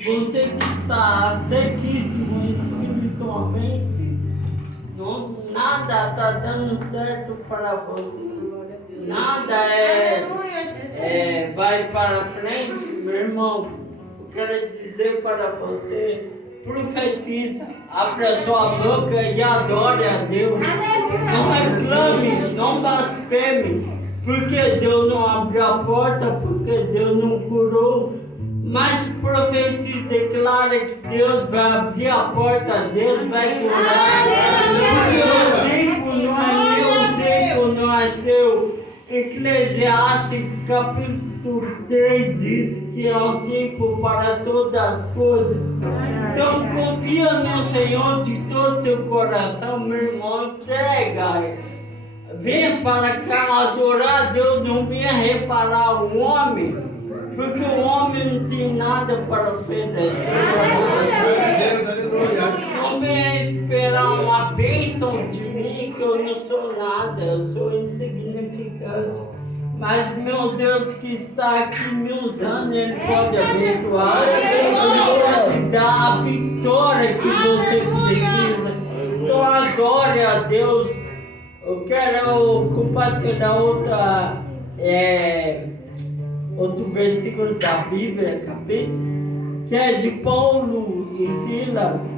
Você que está sequíssimo espiritualmente, nada está dando certo para você. Nada vai para frente, meu irmão. Eu quero dizer para você, profetiza, abre a sua boca e adore a Deus. Não reclame, não blasfeme, porque Deus não abriu a porta, porque Deus não curou. Mas profetiza, declara que Deus vai abrir a porta, Deus vai curar. Porque o tempo não é meu, o tempo não é seu. Eclesiastes capítulo 3 diz que é o tempo para todas as coisas. Então confia no Senhor de todo o seu coração, meu irmão, entrega. Venha para cá adorar a Deus, não venha reparar o homem, porque o homem não tem nada para oferecer a você. Não venha esperar uma bênção de mim, que eu não sou nada, eu sou insignificante. Mas meu Deus que está aqui me usando, Ele pode abençoar, Ele pode dar a vitória que você precisa. Então adore a Deus. Eu quero compartilhar outro versículo da Bíblia, capítulo, que é de Paulo e Silas,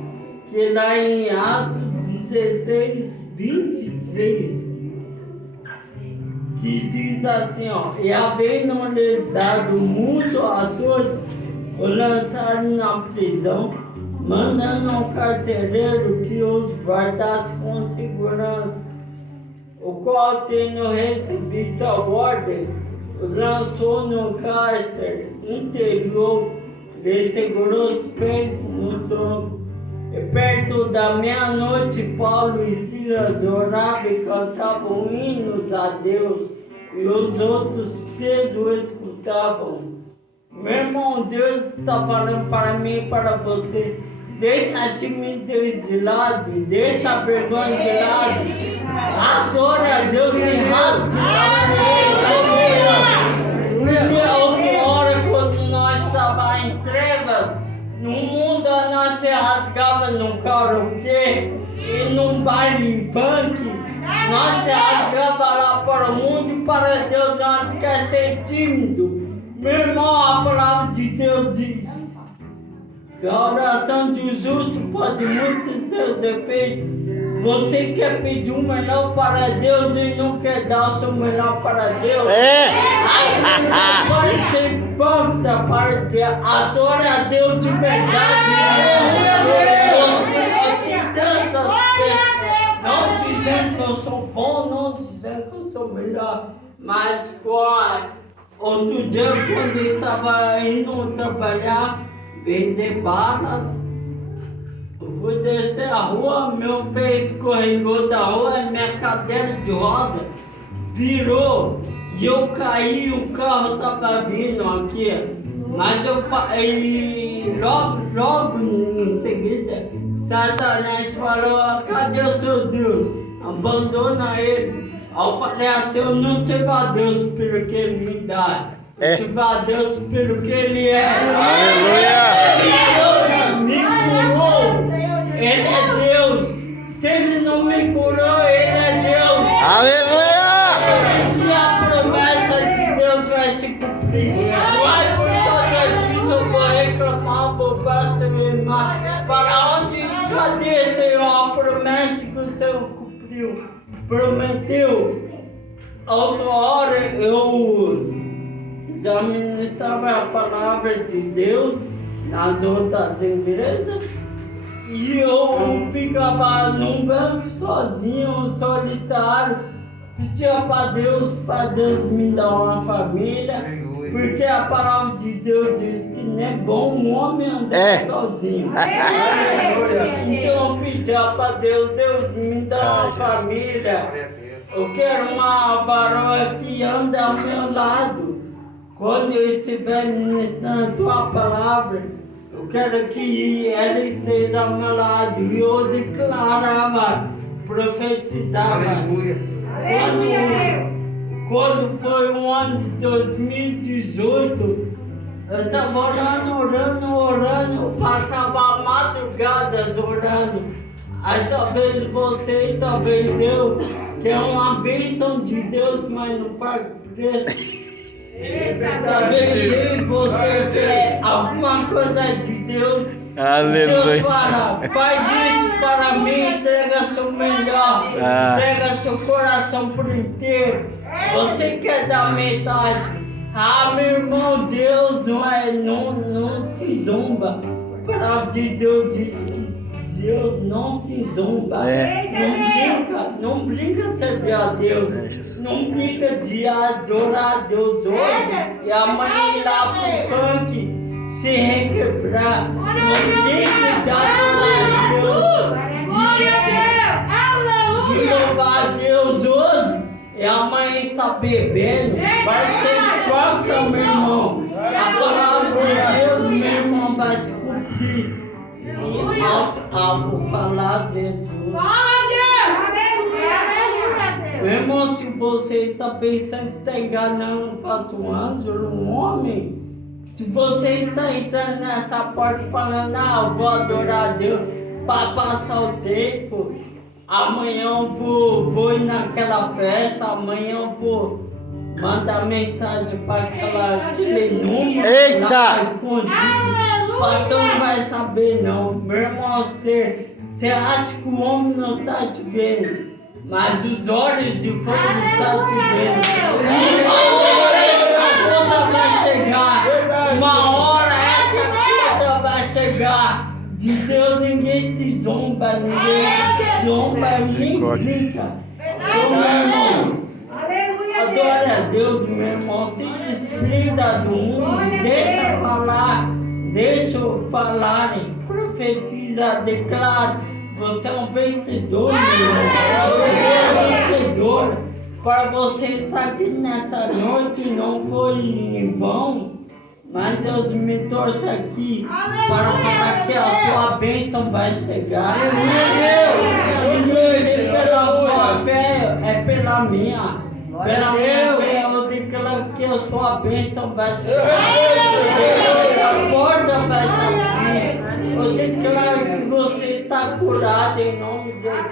que lá em Atos 16, 23, que diz assim, e havendo-lhes dado muito açoite, o lançaram na prisão, mandando ao carcereiro que os guardasse com segurança, o qual, tendo recebido a ordem, lançou no cárcere interior, lhe segurou os pés no tronco. E perto da meia-noite, Paulo e Silas oravam e cantavam hinos a Deus, e os outros presos escutavam. Meu irmão, Deus está falando para mim e para você. Deixa a timidez de lado, deixa a vergonha de lado. Adore a Deus, se rasgue porque outra hora, quando nós estávamos em trevas, no mundo nós se rasgava num karaokê e num baile funk. Nós se rasgava lá para o mundo e para Deus nós quer ser tímido. Meu irmão, a palavra de Deus diz que a oração de justo pode muitos seus efeitos. Você quer pedir o melhor para Deus e não quer dar o seu melhor para Deus? Pode ser hipócrita para dizer, adore a Deus de verdade. Você tem tantas coisas, não dizendo que eu sou bom, não dizendo que eu sou melhor, mas outro dia, quando eu estava indo trabalhar, vender balas, eu fui descer a rua, meu pé escorregou da rua, minha cadeira de roda virou e eu caí, o carro estava vindo aqui. Mas logo em seguida, Satanás falou, cadê o seu Deus? Abandona ele. Eu falei assim, eu não sirvo a Deus pelo que ele me dá. Eu sirvo a Deus pelo que ele é. Deus me curou. Ele é Deus. Se ele não me curou, ele é Deus. Aleluia! E a promessa de Deus vai se cumprir. Mas por causa disso eu vou reclamar, vou blasfemar. Para onde? Cadê, Senhor, a promessa que o Senhor cumpriu? Prometeu. Outra hora eu já ministrava a palavra de Deus nas outras igrejas e eu ficava num banco sozinho, solitário, pedia para Deus me dar uma família, porque a palavra de Deus diz que não é bom um homem andar sozinho. Então eu pedia para Deus me dá uma família. Eu quero uma varoa que anda ao meu lado. Quando eu estiver ministrando a tua palavra, eu quero que ela esteja ao meu lado. E eu declarava, profetizava. Quando foi o ano de 2018, eu estava orando orando, passava madrugadas orando. Aí talvez você, talvez eu, que é uma bênção de Deus, mas não paga preço. Talvez eu e você quer alguma coisa de Deus. Aleluia. Deus fala, faz isso para mim, entrega seu melhor, entrega seu coração por inteiro. Você quer dar metade? Ah, meu irmão, Deus não se zomba. A palavra de Deus diz que Deus não se zomba. Não brinca servir a Deus. Não brinca de adorar a Deus hoje e amanhã ir lá pro funk se requebrar. Não brinca de adorar a Deus. De louvar a Deus hoje e amanhã está bebendo. Vai ser contra, meu irmão. A palavra de Deus, meu irmão, vai se cumprir. E alto falar Jesus. Meu irmão, se você está pensando que está enganando um pastor Ângelo, um homem, se você está entrando nessa porta falando, eu vou adorar a Deus para passar o tempo, amanhã eu vou ir naquela festa, amanhã eu vou mandar mensagem para aquele número lá escondido. O pastor não vai saber não. Meu irmão, você acha que o homem não está te vendo, mas os olhos de fogo estão te vendo. Uma hora essa conta vai chegar. Uma hora essa conta vai chegar. De Deus ninguém se zomba, nem brinca. Meu irmão, adore a Deus, meu irmão. Se desprenda do mundo, deixa falarem, profetiza, declara. Você é um vencedor, meu irmão. Você é um vencedor. Para você estar aqui nessa noite não foi em vão. Mas Deus me trouxe aqui para falar que a sua bênção vai chegar. Se não é pela sua fé, é pela minha. Pela minha fé, eu declaro que a sua bênção vai chegar. A porta vai se abrir. Eu declaro que você está curado em nome de Jesus.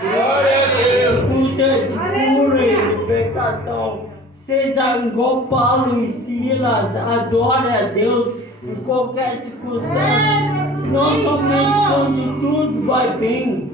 Escuta de cura e libertação. Seja igual Paulo e Silas, adore a Deus em qualquer circunstância. Não somente quando tudo vai bem.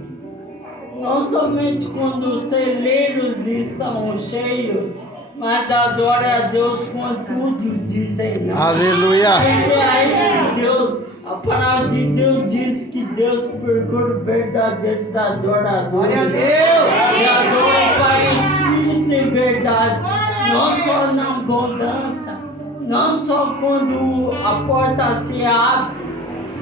Não somente quando os celeiros estão cheios. Mas adore a Deus quando tudo dizem não. Aleluia. Porque aí que Deus, a palavra de Deus diz que Deus procura verdadeiros adoradores. Glória a Deus. E adora o Pai em espírito e verdade. Não só na abundância, não só quando a porta se abre,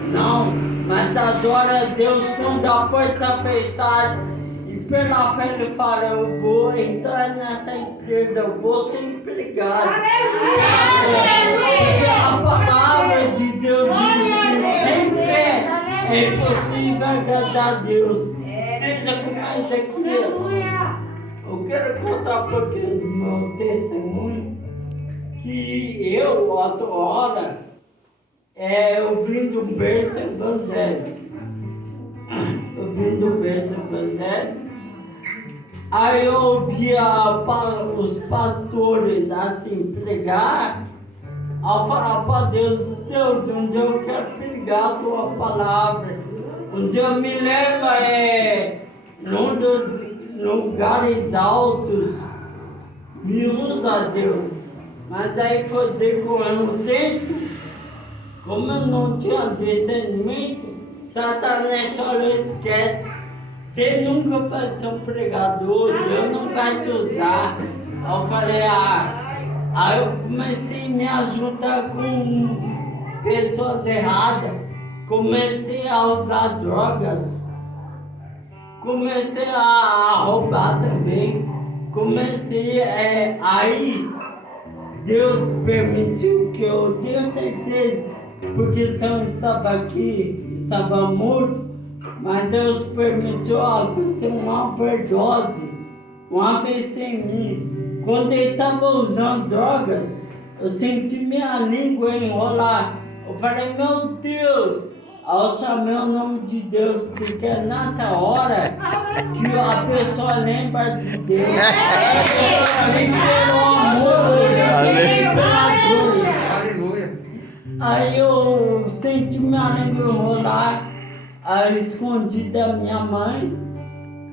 não, mas adora a Deus quando a porta está fechada. E pela fé ele fala, eu vou entrar nessa empresa, eu vou ser empregado. Porque a palavra de Deus diz que sem fé é impossível agradar a Deus. Seja como Ezequias. Eu quero contar um pouquinho do meu testemunho, que eu, outra hora, eu vim do berço evangélico. Aí eu ouvia os pastores assim pregar, ao falar para Deus, um dia eu quero pregar a tua palavra, um dia me leva num dos lugares altos, me usa Deus. Mas aí foi decorando o tempo, como eu não tinha discernimento, Satanás falou, esquece, você nunca vai ser um pregador, Deus não vai te usar. Aí eu falei, aí eu comecei a me ajudar com pessoas erradas, comecei a usar drogas. Comecei a roubar também. Aí Deus permitiu, que eu tenho certeza, porque se eu estava aqui, estava morto, mas Deus permitiu acontecer uma overdose, um AVC em mim. Quando eu estava usando drogas, eu senti minha língua enrolar. Eu falei, meu Deus. Aí eu chamei o nome de Deus, porque é nessa hora que a pessoa lembra de Deus. A pessoa vem pelo amor, vem pela dor. Aleluia. Aí eu senti minha língua enrolar, aí eu escondi da minha mãe,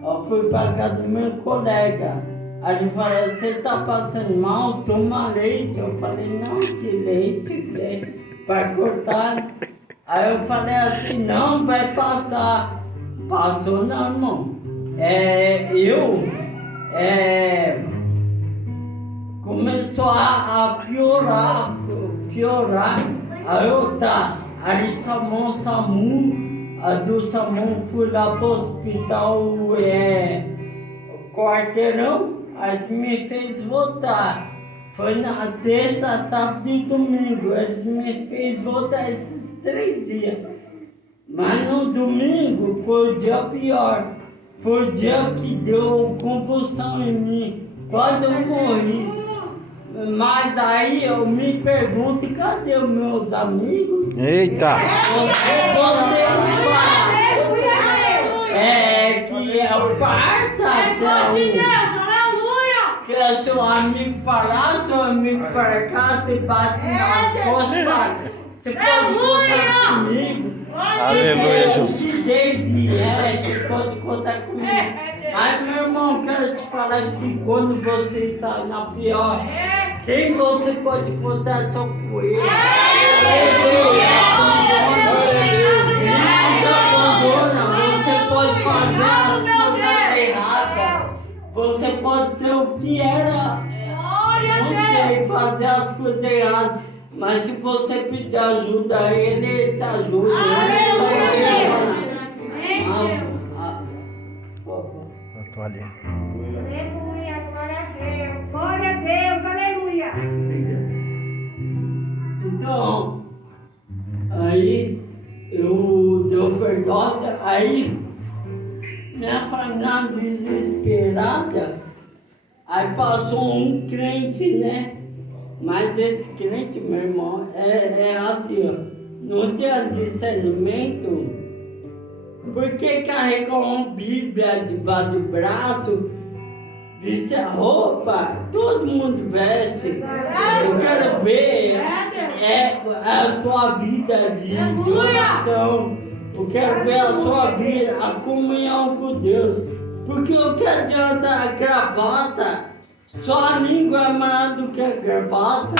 eu fui pra casa do meu colega. Aí ele falou, você tá passando mal? Toma leite. Eu falei, não, que leite, que vai cortar. Aí eu falei assim, não, vai passar. Passou não, irmão. Começou a piorar. Aí eu aí chamou o SAMU, a do SAMU fui lá pro hospital, Quarteirão, aí me fez voltar. Foi na sexta, sábado e domingo, eles me fez voltar esses 3 dias. Mas no domingo foi o dia pior, foi o dia que deu convulsão em mim, quase eu morri. Mas aí eu me pergunto, cadê os meus amigos? Eita! Vocês falam que é o parça, que é seu amigo para lá, seu amigo para cá, você bate nas costas e fala, você pode contar comigo. Aleluia, O que Deus você pode contar comigo. Mas meu irmão, quero te falar que quando você está na pior, quem você pode contar só com ele. Você pode fazer as coisas erradas. Você pode ser o que era. Não sei fazer as coisas erradas. Mas se você pedir ajuda a ele, ele te ajuda. Olha. Aleluia, glória a Deus. Glória a Deus, aleluia. Então, aí eu dei overdose, aí minha família desesperada, aí passou um crente, né? Mas esse crente, meu irmão, é assim, ó, não tem discernimento. Porque carrega uma Bíblia debaixo do braço, veste a roupa, todo mundo veste. Eu quero ver a sua vida de oração. Eu quero ver a sua vida, a comunhão com Deus. Porque o que adianta a gravata? Só a língua é maior do que a gravata.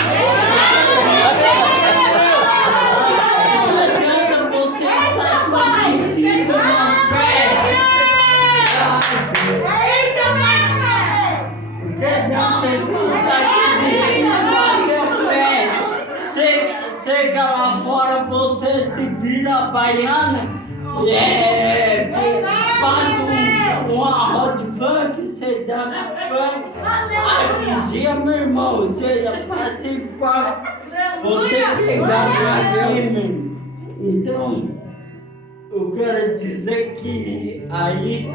Não adianta você estar com a vestido na fé. Porque adianta você estar com vestido na fé. Chega lá fora, você se vira baiana, faz uma roda de funk, você dança funk. Aí vigia, meu irmão, seja participar, você pegar aqui, meu irmão. Então, eu quero dizer que aí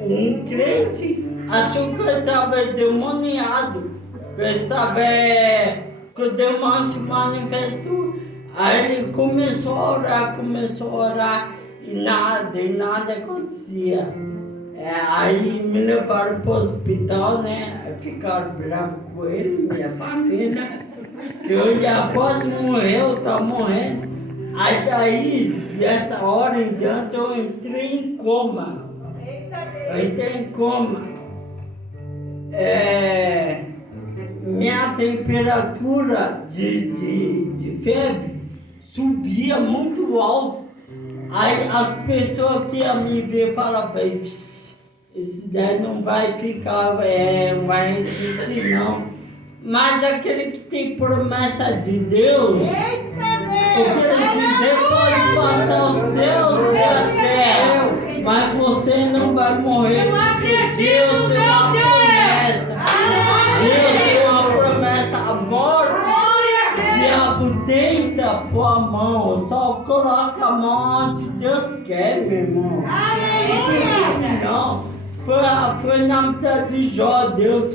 um crente achou que eu estava endemoniado, que o demônio se manifestou. Aí ele começou a orar, e nada acontecia. Aí me levaram para o hospital, né? Aí ficaram bravos com ele, minha família. Eu ia quase morrer, eu estava morrendo. Aí daí, dessa hora em diante, eu entrei em coma. Minha temperatura de febre subia muito alto. Aí as pessoas que iam me ver falavam, esse daí não vai ficar, não vai resistir não. Mas aquele que tem promessa de Deus, eu quero dizer, pode passar os seus até, mas você não vai morrer, porque Deus tem uma promessa. Deus tem uma promessa, a morte. O diabo tenta pôr a mão, só coloca a mão onde Deus quer, meu irmão. Não, foi na vida de Jó, Deus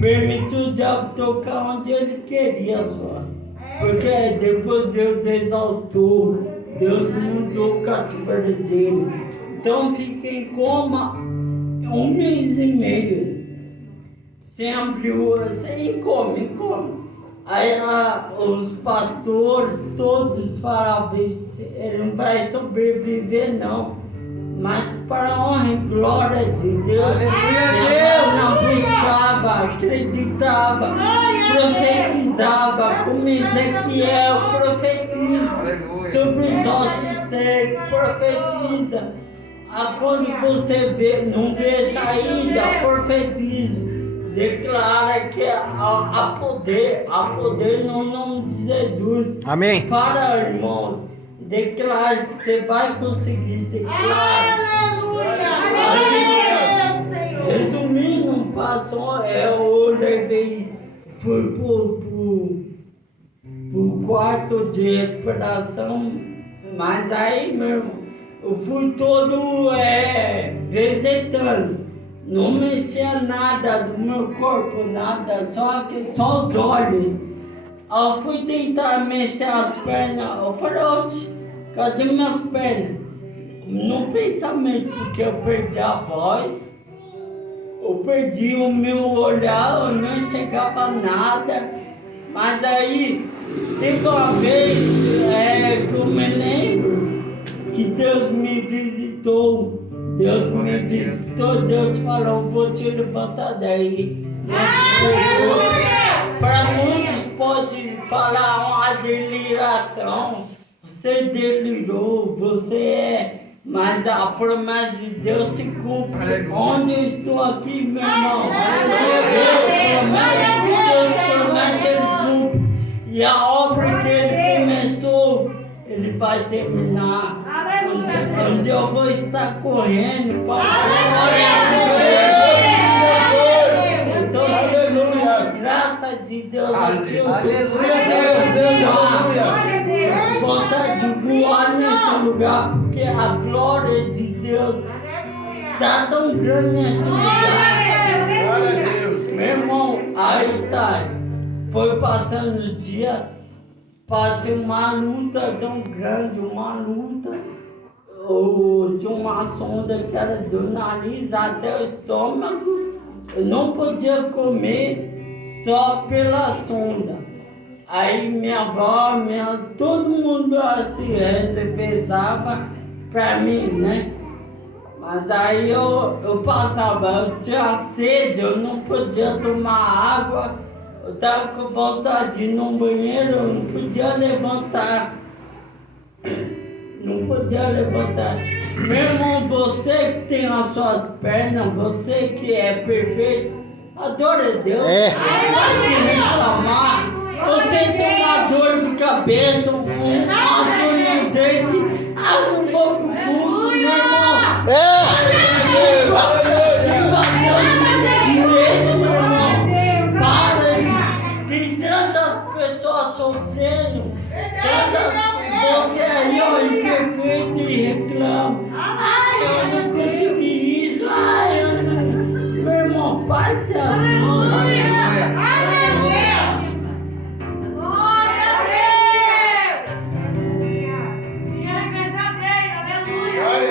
permitiu o diabo tocar onde ele queria só. Porque depois Deus exaltou, Deus mudou o cativeiro dele. Então fica em coma 1 mês e meio. Sempre sem comer. Aí os pastores todos falavam, ele não vai sobreviver não. Mas para a honra e glória de Deus, ela buscava, acreditava, profetizava, como Ezequiel profetiza sobre os ossos secos, profetiza. Quando você não vê saída, profetiza. Declara que há poder no nome de Jesus. Amém. Fala, irmão. Declara que você vai conseguir. Declara. Resumindo, um passo, eu levei, fui pro quarto de recuperação, mas aí, meu irmão, eu fui todo vegetando. Não mexia nada do meu corpo, nada, só os olhos. Eu fui tentar mexer as pernas, eu falei, oxe, cadê minhas pernas? No pensamento, porque eu perdi a voz, eu perdi o meu olhar, eu não enxergava nada. Mas aí, teve uma vez que eu me lembro que Deus me visitou. Deus falou, vou te levantar daí. Para muitos pode falar uma deliração. Você delirou, mas a promessa de Deus se cumpre. Onde eu estou aqui, meu irmão? Deus ele cumpre. E a obra que ele começou, ele vai terminar. Onde eu vou estar correndo para então, graça de Deus aqui, eu tenho vontade de voar nesse lugar, porque a glória de Deus está tão grande nesse lugar. Meu irmão, aí tá, foi passando os dias, passei uma luta tão grande, tinha uma sonda que era do nariz até o estômago. Eu não podia comer só pela sonda. Aí minha avó, todo mundo assim revezava pra mim, né? Mas aí eu passava, eu tinha sede, eu não podia tomar água. Eu tava com vontade de ir no banheiro, eu não podia levantar. Meu irmão, você que tem as suas pernas, você que é perfeito, adora a Deus. Não pode reclamar. Você tem uma dor de cabeça, uma dor no dente, não vou pro culto, meu irmão. Meu irmão. Para de tantas pessoas sofrendo, você aí, ó, imperfeito e reclama. Eu não consegui isso. Eu não. Meu irmão, vai ser assim. Glória a Deus! Glória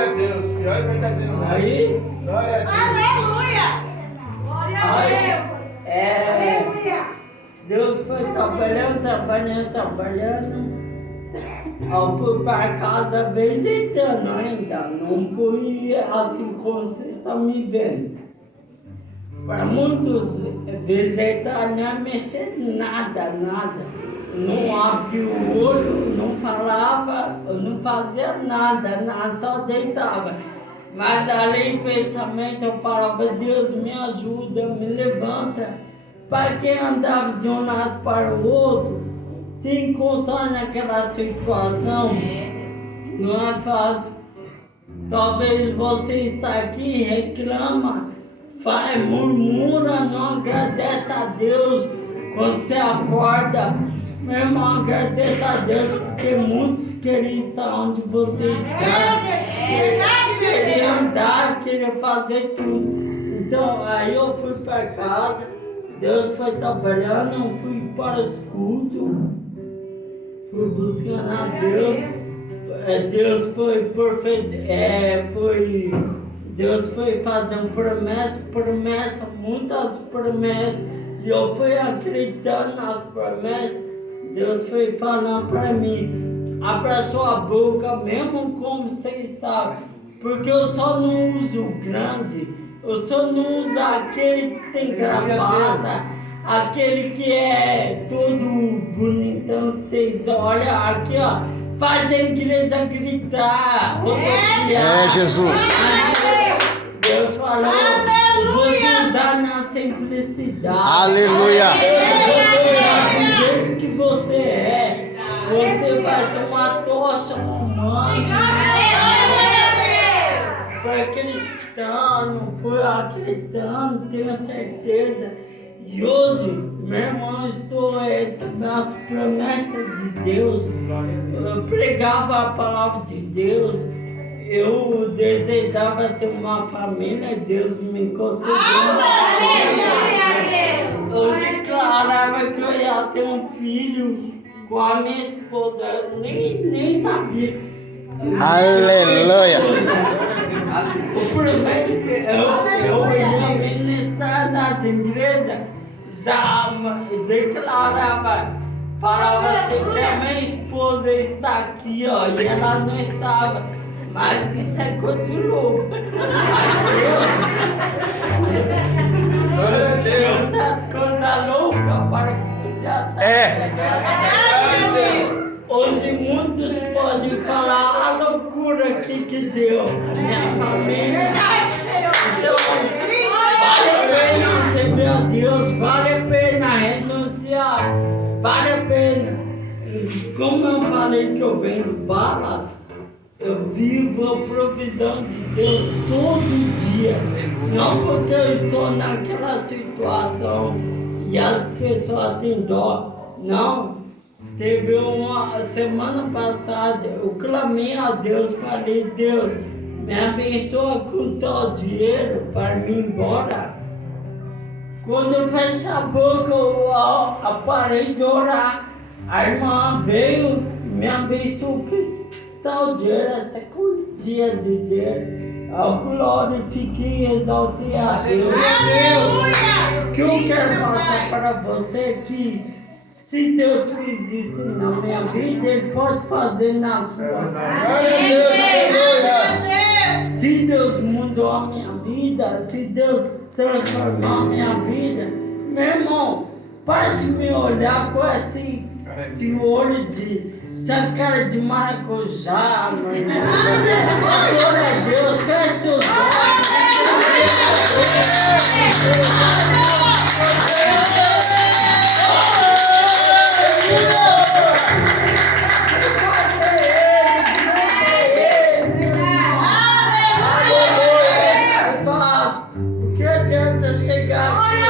a Deus! Glória a verdadeiro. Aí, Glória a Deus. Aleluia! Glória a Deus! Aleluia! Deus foi trabalhando. Eu fui para casa vegetando ainda, não fui assim como vocês estão me vendo. Para muitos, vegetar não é mexer nada. Não abria o olho, não falava, não fazia nada, só deitava. Mas além do pensamento eu falava, Deus me ajuda, me levanta. Para quem andava de um lado para o outro, se encontrar naquela situação, não é fácil. Talvez você está aqui, reclama, murmura, não agradece a Deus. Quando você acorda, meu irmão, agradeça a Deus, porque muitos queriam estar onde você está. Queriam andar, queriam fazer tudo. Então, aí eu fui para casa, Deus foi trabalhando, eu fui para os cultos. fui buscando a Deus. Deus foi perfeito, Deus foi fazendo promessa, muitas promessas, e eu fui acreditando nas promessas. Deus foi falando para mim: abra sua boca, mesmo como você está, porque eu só não uso o grande, eu só não uso aquele que tem gravata, aquele que é todo bonitão que vocês olham aqui, ó. Faz a igreja gritar. Jesus. Deus falou, vou te usar na simplicidade. Aleluia. Eu vou te usar do jeito que você é. Você vai ser uma tocha humana. Foi acreditando, tenho certeza. E hoje, meu irmão, estou recebendo as promessas de Deus. Eu pregava a palavra de Deus. Eu desejava ter uma família, Deus me concedeu. Eu declarava que eu ia ter um filho com a minha esposa. Eu nem sabia. Aleluia. O profeta, eu ia ministrar nas igrejas, já declarava, falava assim que a minha esposa está aqui, ó, e ela não estava. Mas isso é coisa de louco. Mas Deus, essas coisas loucas para que podia ser. Hoje muitos podem falar a loucura que deu a minha família. Então, vale a pena servir a Deus, vale a pena renunciar, vale a pena. Como eu falei que eu vendo balas, eu vivo a provisão de Deus todo dia. Não porque eu estou naquela situação e as pessoas têm dó. Não. Teve uma semana passada, eu clamei a Deus, falei: Deus, me abençoa com tal dinheiro para mim ir embora. Quando eu fechei a boca, eu parei de orar. A irmã veio, me abençoou com esse tal dinheiro, essa quantia de dinheiro. Eu glorifiquei e exaltei a Deus. O que eu quero passar para você é que se Deus fez isso na minha vida, Ele pode fazer na sua. Se Deus mudou a minha vida, se Deus transformou a minha vida, meu irmão, para de me olhar com esse olho essa cara de maracujá, meu irmão. Glória a Deus, feche seus olhos. O que adianta chegar aqui,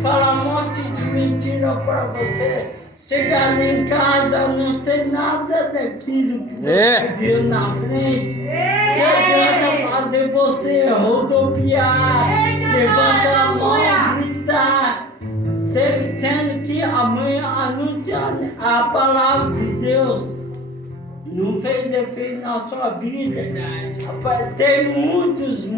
falar um monte de mentira para você? Chegar em casa, não sei nada daquilo que você viu na frente. Que adianta fazer você rodopiar, levantar a mão e gritar, sendo que amanhã anunciando a palavra de Deus não fez efeito na sua vida. Rapaz, tem muitos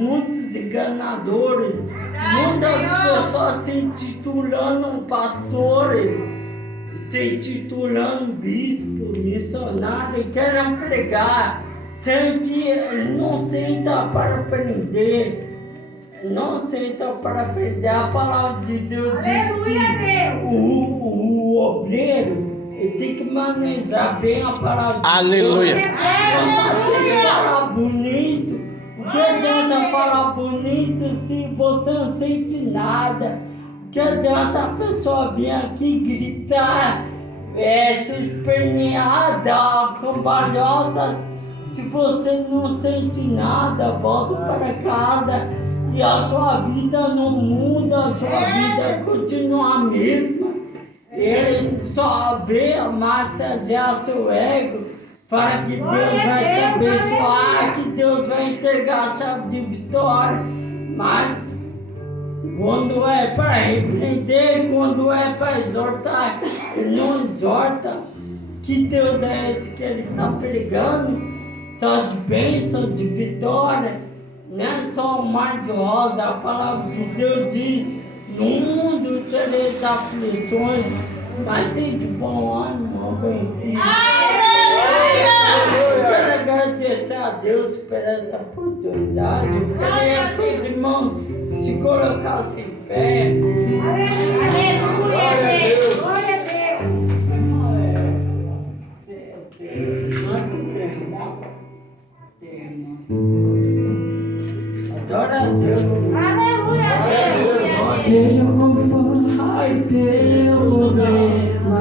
enganadores, muitas pessoas se intitulando pastores, se intitulando bispo, missionário, e querem pregar, sendo que não senta para aprender, A palavra de Deus diz que o obreiro ele tem que manejar bem a palavra de Deus. Aleluia. Você tem que falar bonito. O que adianta falar bonito se você não sente nada? O que adianta a pessoa vir aqui gritar, se espernear, dar cambalhotas, se você não sente nada? Volta para casa e a sua vida não muda, a sua vida continua a mesma. Ele só vê massagear seu ego, fala que Deus vai te abençoar, que Deus vai entregar a chave de vitória. Mas quando é para repreender, quando é para exortar, ele não exorta. Que Deus é esse que ele está pregando? Só de bênção, de vitória. Não é só um mar de rosa. A palavra de Deus diz: no mundo tereis aflições, mas tem de bom ânimo, vencido. Eu quero agradecer a Deus por essa oportunidade. Eu queria que os irmãos se colocassem em pé. Aleluia, Deus. Glória a Deus. Adora a Deus. Aleluia, Deus. Seja qual for o seu problema,